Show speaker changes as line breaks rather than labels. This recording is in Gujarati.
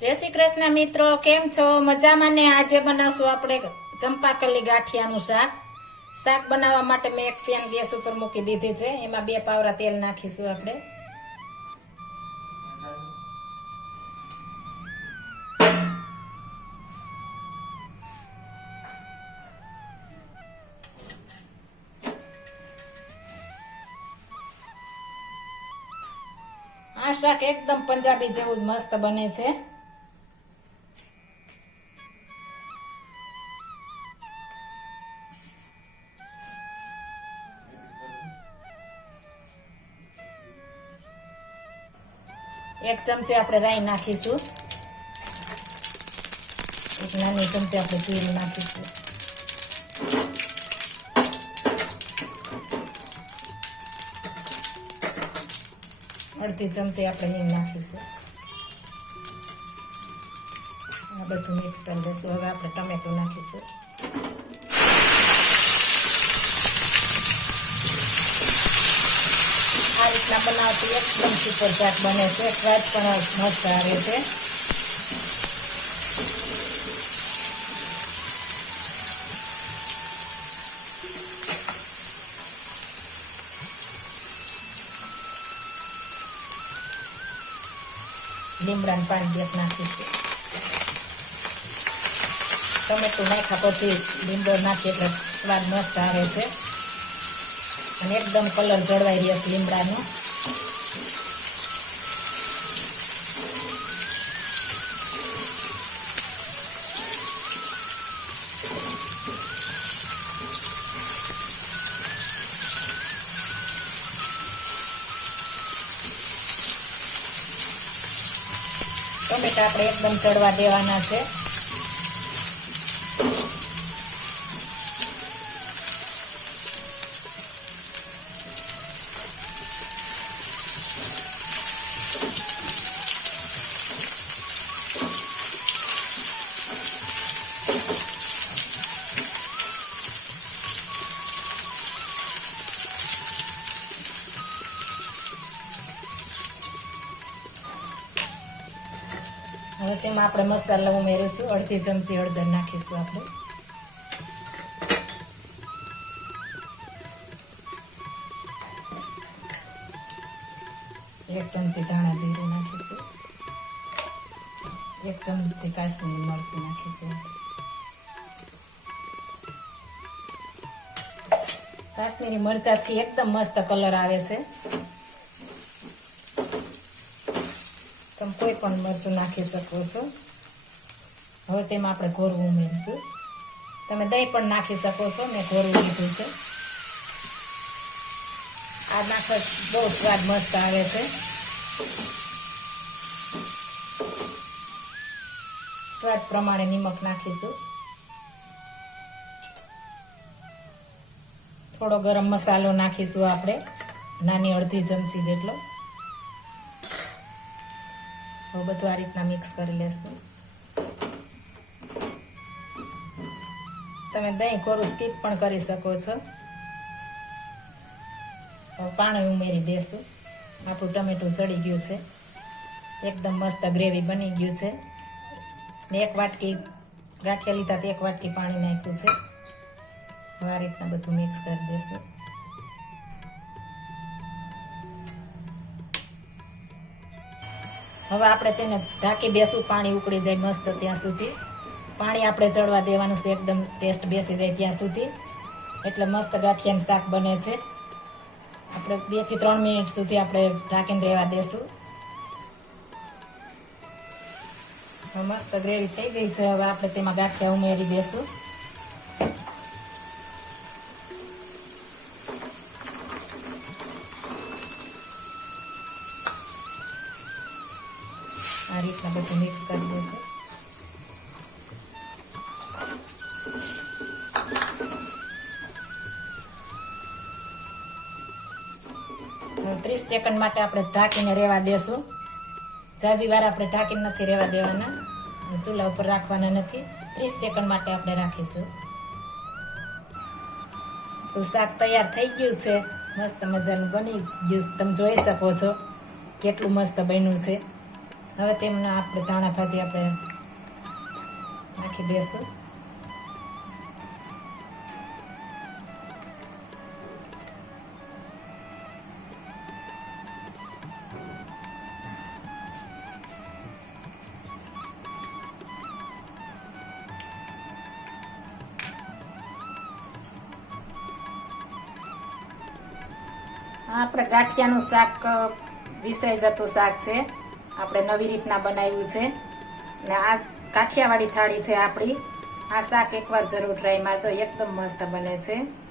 જય શ્રી કૃષ્ણ મિત્રો, કેમ છો? મજામાં ને? આજે બનાવશું આપણે ચંપાકલી ગાંઠિયાનું શાક. શાક બનાવવા માટે મેં એક પેન ગેસ ઉપર મૂકી દીધી છે. એમાં બે પાવરા તેલ નાખીશું આપણે. આ શાક એકદમ પંજાબી જેવું જ મસ્ત બને છે. એક ચમચી આપણે રાઈ નાખીશું એક નાની ચમચી આપણે જીરું નાખીશું અડધી ચમચી આપણે હિંગ નાખીશું આ બધું મિક્સ કરી દઈશું હવે આપણે ટમેટું નાખીશું આ બનાવતી એકદમ સુપર શાક બને છે. સ્વાદ પણ મસ્ત આવે છે. લીમડાનું પાણી બે નાખીશું ટમેટું નાખ્યા પછી લીંબો નાખીએ એટલે સ્વાદ મસ્ત આવે છે. અને એકદમ કલર જળવાઈ રહ્યો છે લીમડાનો. ટમેટા આપણે એકદમ ચડવા દેવાના છે. હવે તેમાં આપણે મસાલા ઉમેરીશું, અડધી ચમચી હળદર નાખીશું આપણે. એક ચમચી ધાણા જીરું નાખીશું. એક ચમચી કાશ્મીરી મરચી નાખીશું. કાશ્મીરી મરચાથી એકદમ મસ્ત કલર આવે છે. તમે કોઈ પણ મરચું નાખી શકો છો. હવે તેમાં આપણે ઘોરવું ઉમેરીશું. તમે દહીં પણ નાખી શકો છો મેં ઘોરવું લીધું છે. આ નાખવા બહુ સ્વાદ મસ્ત આવે છે. સ્વાદ પ્રમાણે નિમક નાખીશું. થોડો ગરમ મસાલો નાખીશું આપણે. નાની અડધી ચમચી જેટલો. હવે બધું આ રીતના મિક્સ કરી લેશું. તમે દહીં કોરું સ્કીપ પણ કરી શકો છો. પાણી ઉમેરી દેશું. આપણું ટમેટું ચડી ગયું છે. એકદમ મસ્ત ગ્રેવી બની ગયું છે. મેં એક વાટકી ગાંઠિયા લીધા તો એક વાટકી પાણી નાખ્યું છે. આ રીતના બધું મિક્સ કરી દેશું. હવે આપણે તેને ઢાંકી દેશું, પાણી ઉકળી જાય મસ્ત ત્યાં સુધી. પાણી આપણે ચડવા દેવાનું છે, એકદમ ટેસ્ટ બેસી જાય ત્યાં સુધી. એટલે મસ્ત ગાંઠિયાનું શાક બને છે. આપણે બેથી ત્રણ મિનિટ સુધી આપણે ઢાંકીને રહેવા દેશું. મસ્ત ગ્રેવી થઈ ગઈ છે, હવે આપણે તેમાં ગાંઠિયા ઉમેરી દેશું. આ રીતના બધું મિક્સ કરી દેશું. ત્રીસ સેકન્ડ માટે આપણે ઢાંકીને રહેવા દેશું. જાજી વાર આપણે ઢાંકીને નથી રહેવા દેવાના. ચૂલા ઉપર રાખવાના નથી. ત્રીસ સેકન્ડ માટે આપણે રાખીશું. શાક તૈયાર થઈ ગયું છે. મસ્ત મજાનું બની ગયું તમે જોઈ શકો છો. કેટલું મસ્ત બન્યું છે. હવે તેમના આપણે ધાણા ભાજી આપણે નાખી આ આપણે ગાંઠિયાનું શાક વિસરાઈ જતું શાક છે. આપણે નવી રીતના બનાવ્યું છે. ને આ કાઠિયાવાડી થાળી છે આપણી. આ શાક એકવાર જરૂર ટ્રાય મારજો, એકદમ મસ્ત બને છે.